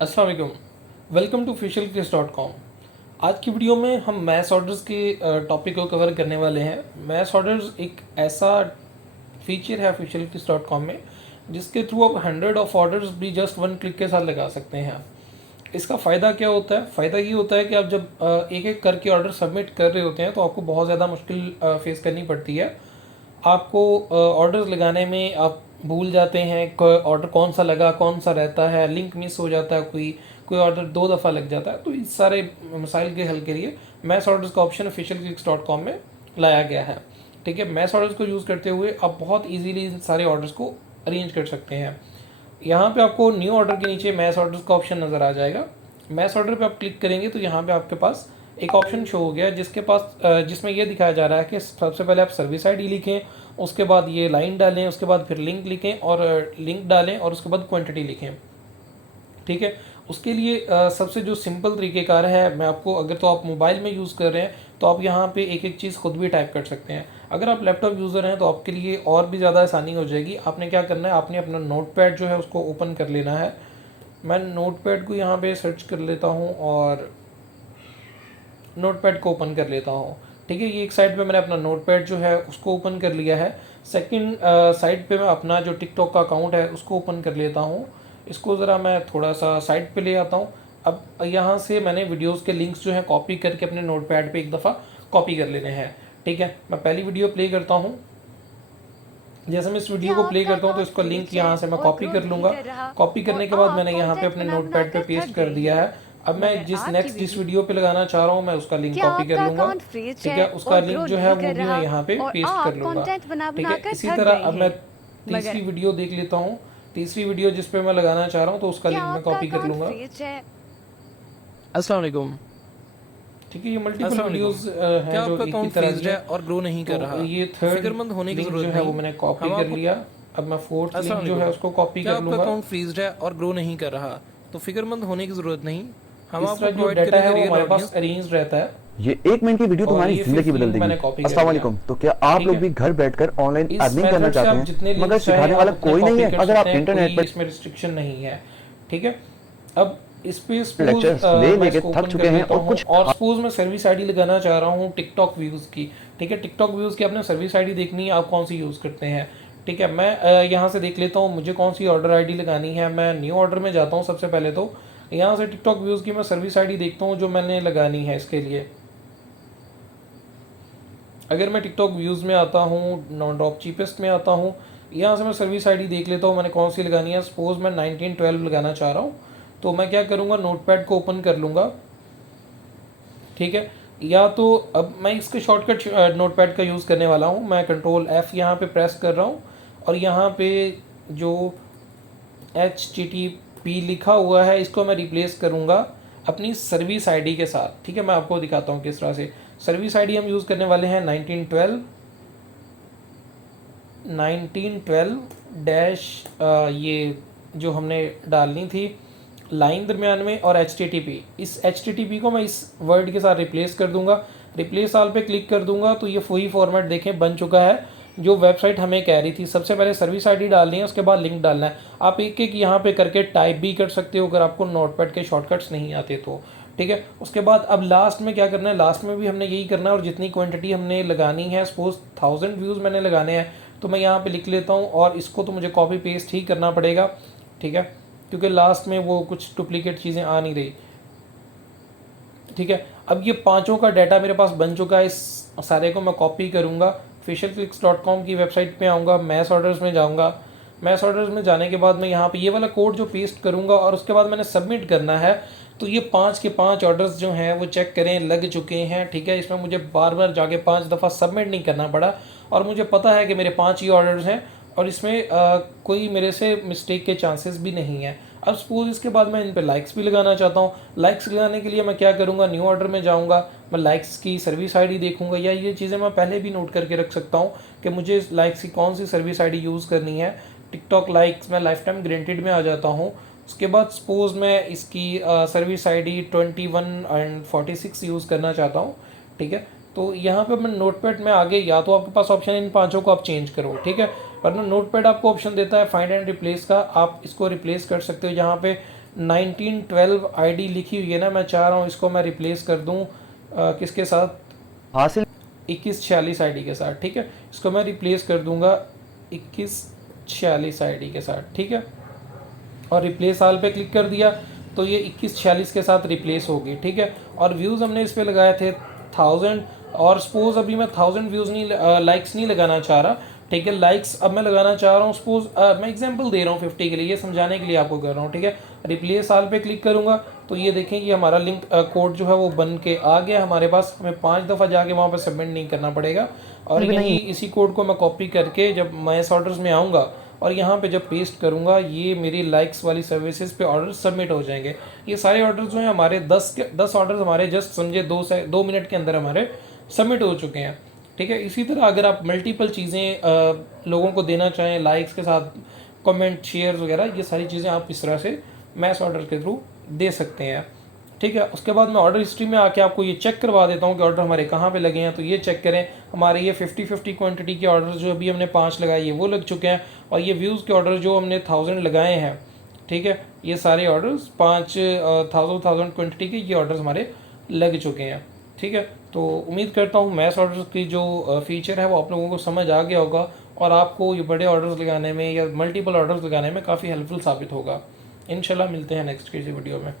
अस्सलाम वालेकुम। वेलकम टू officialcase.com। आज की वीडियो में हम मैस ऑर्डर्स के टॉपिक को कवर करने वाले हैं। मैस ऑर्डर्स एक ऐसा फीचर है officialcase.com में जिसके थ्रू आप 100 ऑफ ऑर्डर्स भी जस्ट वन क्लिक के साथ लगा सकते हैं। इसका फ़ायदा क्या होता है? फ़ायदा ये होता है कि आप जब एक एक करके ऑर्डर सबमिट कर रहे होते हैं तो आपको बहुत ज़्यादा मुश्किल फेस करनी पड़ती है। आपको ऑर्डर्स लगाने में आप भूल जाते हैं ऑर्डर कौन सा लगा, कौन सा रहता है, लिंक मिस हो जाता है, कोई कोई ऑर्डर 2 दफ़ा लग जाता है। तो इस सारे मसाइल के हल के लिए मैस ऑर्डर्स का ऑप्शन officialclicks.com में लाया गया है। ठीक है, मैस ऑर्डर्स को यूज़ करते हुए आप बहुत ईजीली इन सारे ऑर्डर्स को अरेंज कर सकते हैं। यहाँ पे आपको न्यू ऑर्डर के नीचे मैस ऑर्डर्स का ऑप्शन नज़र आ जाएगा। मैस ऑर्डर पे आप क्लिक करेंगे तो यहाँ पे आपके पास एक ऑप्शन शो हो गया जिसमें ये दिखाया जा रहा है कि सबसे पहले आप सर्विस आईडी लिखें, उसके बाद ये लाइन डालें, उसके बाद फिर लिंक लिखें और लिंक डालें और उसके बाद क्वांटिटी लिखें। ठीक है, उसके लिए सबसे जो सिंपल तरीक़ेकार है, मैं आपको, अगर तो आप मोबाइल में यूज़ कर रहे हैं तो आप यहाँ पे एक एक चीज़ खुद भी टाइप कर सकते हैं। अगर आप लैपटॉप यूज़र हैं तो आपके लिए और भी ज़्यादा आसानी हो जाएगी। आपने क्या करना है, आपने अपना नोटपैड जो है उसको ओपन कर लेना है। मैं नोटपैड को यहाँ पे सर्च कर लेता हूँ और नोटपैड को ओपन कर लेता हूँ। ठीक है, ये एक साइड पे मैंने अपना नोटपैड जो है उसको ओपन कर लिया है। सेकंड साइड पे मैं अपना जो टिकटॉक का अकाउंट है उसको ओपन कर लेता हूँ। इसको ज़रा मैं थोड़ा सा साइड पे ले आता हूँ। अब यहाँ से मैंने वीडियोस के लिंक्स जो है कॉपी करके अपने नोटपैड पे एक दफ़ा कॉपी कर लेने हैं। ठीक है, मैं पहली वीडियो प्ले करता हूँ। जैसे मैं इस वीडियो को प्ले करता हूँ तो इसका लिंक यहाँ से मैं कॉपी कर लूँगा। कॉपी करने के बाद मैंने यहाँ पे अपने नोटपैड पे पेस्ट कर दिया है। अब मैं जिस वीडियो पे लगाना चाह रहा हूँ मैं उसका लिंक कॉपी कर लूँगा। ठीक है, उसका लिंक जो है वो भी मैं यहाँ पे पेस्ट कर लूँगा। ठीक है, इसी तरह अब मैं तीसरी वीडियो देख लेता हूँ। तीसरी वीडियो जिस पे मैं लगाना चाह रहा हूँ तो उसका लिंक मैं कॉपी कर लूँगा। अस्सलाम वालेकुम। ठीक है, ये मल्टीपल अस्सलाम वीडियोस वालेकुम। क्या हैं जो आपका एक ही अकाउंट तरह फ्रीज्ड की है हैं। और ग्रो नहीं कर तो रहा? ये तो थर्ड फिक्रमंद होने की लिंक ज़रूरत जो है वो नहीं। मैंने कॉपी हम कर आपको लिया। अब मैं फोर्थ अस्सलाम लिंक जो है वालेकुम। उसको कॉपी क्या कर आपका लूँगा। अकाउंट फ्रीज्ड है और ग्रो नहीं कर रहा? तो फिक्रमंद होने की ज़रूरत नहीं। हम इस आपको तरह जो प्रोवाइड डाटा है करेंगे वो रियल हमारे पास ऑडियंस। अरेंज रहता है। ये 1 मिनट की वीडियो और तुम्हारी ये जिंदगी फिफ्थ बदल लिंक देगी। मैंने कॉपी कर अस्सलाम लिया। वालेकुम। तो क्या आप ठीक लोग है, भी घर बैठकर ऑनलाइन इस अर्निंग करना मेथड से चाहते आप हैं जितने मगर लिंक चाहे सिखाने आप वाला अपने कोई नहीं कॉपी है? कर अगर सकते आप हैं, कोई इंटरनेट पर इसमें रिस्ट्रिक्शन नहीं है। ठीक है, अब इस पे सपोज लेक्चर्स ले मैं लेके इसको थक ओपन चुके कर हैं लेता और हूँ कुछ और सपोज मैं सर्विस आईडी लगाना चाह रहा हूँ टिकटॉक व्यूज़ की। ठीक है, टिकटॉक व्यूज़ की आपने सर्विस आईडी देखनी है, आप कौन सी यूज़ करते हैं। ठीक है, मैं यहाँ से देख लेता हूँ मुझे कौन सी ऑर्डर आईडी लगानी है। मैं न्यू ऑर्डर में जाता हूँ। सबसे पहले तो यहाँ से टिकटॉक व्यूज़ की मैं सर्विस आईडी देखता हूँ जो मैंने लगानी है इसके लिए। अगर मैं टिकटॉक व्यूज़ में आता हूँ, नॉन ड्रॉप चीपेस्ट में आता हूँ, यहाँ से मैं सर्विस आईडी देख लेता हूँ मैंने कौन सी लगानी है। सपोज़ मैं 1912 लगाना चाह रहा हूँ तो मैं क्या करूँगा, नोटपैड को ओपन कर लूँगा। ठीक है, या तो अब मैं इसके शॉर्टकट नोटपैड का यूज़ करने वाला हूँ। मैं कंट्रोल F यहाँ पे प्रेस कर रहा हूँ और यहाँ पे जो HTTP लिखा हुआ है इसको मैं रिप्लेस करूँगा अपनी सर्विस आईडी के साथ। ठीक है, मैं आपको दिखाता हूँ किस तरह से। सर्विस आईडी हम यूज़ करने वाले हैं 1912 डैश ये जो हमने डालनी थी लाइन दरमियान में और HTTP। इस HTTP को मैं इस वर्ड के साथ रिप्लेस कर दूंगा। रिप्लेस ऑल पे क्लिक कर दूंगा तो ये वही फॉर्मेट देखें बन चुका है जो वेबसाइट हमें कह रही थी। सबसे पहले सर्विस आईडी डालनी है, उसके बाद लिंक डालना है। आप एक एक यहाँ पे करके टाइप भी कर सकते हो अगर आपको नोटपैड के शॉर्टकट्स नहीं आते तो। ठीक है, उसके बाद अब लास्ट में क्या करना है, लास्ट में भी हमने यही करना है और जितनी क्वांटिटी हमने लगानी है, सपोज 1000 व्यूज़ मैंने लगाने हैं तो मैं यहाँ पे लिख लेता हूँ और इसको तो मुझे कॉपी पेस्ट ही करना पड़ेगा। ठीक है, क्योंकि लास्ट में वो कुछ डुप्लीकेट चीज़ें आ नहीं रही। ठीक है, अब ये पांचों का डाटा मेरे पास बन चुका है। इस सारे को मैं कॉपी करूँगा, officialclicks.com की वेबसाइट पे आऊँगा, मैस ऑर्डर्स में जाऊँगा। मैस ऑर्डर्स में जाने के बाद मैं यहाँ पे ये वाला कोड जो पेस्ट करूँगा और उसके बाद मैंने सबमिट करना है। तो ये 5 के 5 ऑर्डर्स जो हैं वो चेक करें लग चुके हैं। ठीक है, इसमें मुझे बार बार जाके 5 दफ़ा सबमिट नहीं करना पड़ा और मुझे पता है कि मेरे 5 ही ऑर्डर्स हैं और इसमें कोई मेरे से मिस्टेक के चांसेस भी नहीं है। अब सपोज इसके बाद मैं इन पे लाइक्स भी लगाना चाहता हूँ। लाइक्स लगाने के लिए मैं क्या करूँगा, न्यू ऑर्डर में जाऊँगा, मैं लाइक्स की सर्विस आईडी देखूँगा, या ये चीज़ें मैं पहले भी नोट करके रख सकता हूँ कि मुझे लाइक्स की कौन सी सर्विस आईडी यूज़ करनी है। टिकटॉक लाइक्स मैं लाइफ टाइम ग्रेंटेड में आ जाता हूँ। उसके बाद सपोज़ मैं इसकी सर्विस आईडी 21 एंड 46 यूज़ करना चाहता हूँ। ठीक है, तो यहाँ पे मैं नोटपैड में आगे या तो आपके पास ऑप्शन इन पांचों को आप चेंज करो। ठीक है, वरना नोटपैड आपको ऑप्शन देता है फाइंड एंड रिप्लेस का, आप इसको रिप्लेस कर सकते हो। यहाँ पे 1912 आईडी लिखी हुई है ना, मैं चाह रहा हूँ इसको मैं रिप्लेस कर दूँ किसके साथ, हासिल 2146 आईडी के साथ। ठीक है, इसको मैं रिप्लेस कर दूंगा 2146 आईडी के साथ। ठीक है, और रिप्लेस आल पे क्लिक कर दिया तो ये 2146 के साथ रिप्लेस होगी। ठीक है, और व्यूज़ हमने इस पे लगाए थे 1000, और सपोज अभी मैं 1000 व्यूज़ नहीं लाइक्स नहीं लगाना चाह रहा। ठीक है, लाइक्स अब मैं लगाना चाह रहा हूँ, सपोज मैं एग्जांपल दे रहा हूँ 50 के लिए, ये समझाने के लिए आपको कर रहा हूँ। ठीक है, रिप्लेस आल पे क्लिक करूँगा तो ये देखें कि हमारा लिंक कोड जो है वो बन के आ गया हमारे पास। हमें 5 दफ़ा जाके वहाँ पर सबमिट नहीं करना पड़ेगा, और यही इसी कोड को मैं कॉपी करके जब माइस ऑर्डर्स में आऊँगा और यहाँ पे जब पेस्ट करूँगा, ये मेरी लाइक्स वाली सर्विसेज पे ऑर्डर सबमिट हो जाएंगे। ये सारे ऑर्डर्स जो हैं हमारे 10 ऑर्डर्स हमारे जस्ट समझे 2 मिनट के अंदर हमारे सबमिट हो चुके हैं। ठीक है, इसी तरह अगर आप मल्टीपल चीज़ें लोगों को देना चाहें लाइक्स के साथ, कमेंट, शेयर्स वगैरह, ये सारी चीज़ें आप इस तरह से मैस ऑर्डर के थ्रू दे सकते हैं। ठीक है, उसके बाद मैं ऑर्डर हिस्ट्री में आके आपको ये चेक करवा देता हूँ कि ऑर्डर हमारे कहाँ पे लगे हैं। तो ये चेक करें, हमारे ये 50-50 क्वांटिटी के ऑर्डर जो अभी हमने 5 लगाए ये वो लग चुके हैं, और ये व्यूज़ के ऑर्डर जो हमने 1000 लगाए हैं, ठीक है, ये सारे ऑर्डर्स 5,000 क्वांटिटी के ये ऑर्डर्स हमारे लग चुके हैं। ठीक है, तो उम्मीद करता हूँ मैस ऑर्डर की जो फीचर है वो आप लोगों को समझ आ गया होगा, और आपको ये बड़े ऑर्डर्स लगाने में या मल्टीपल ऑर्डर्स लगाने में काफ़ी हेल्पफुल साबित होगा। इंशाल्लाह मिलते हैं नेक्स्ट किसी वीडियो में।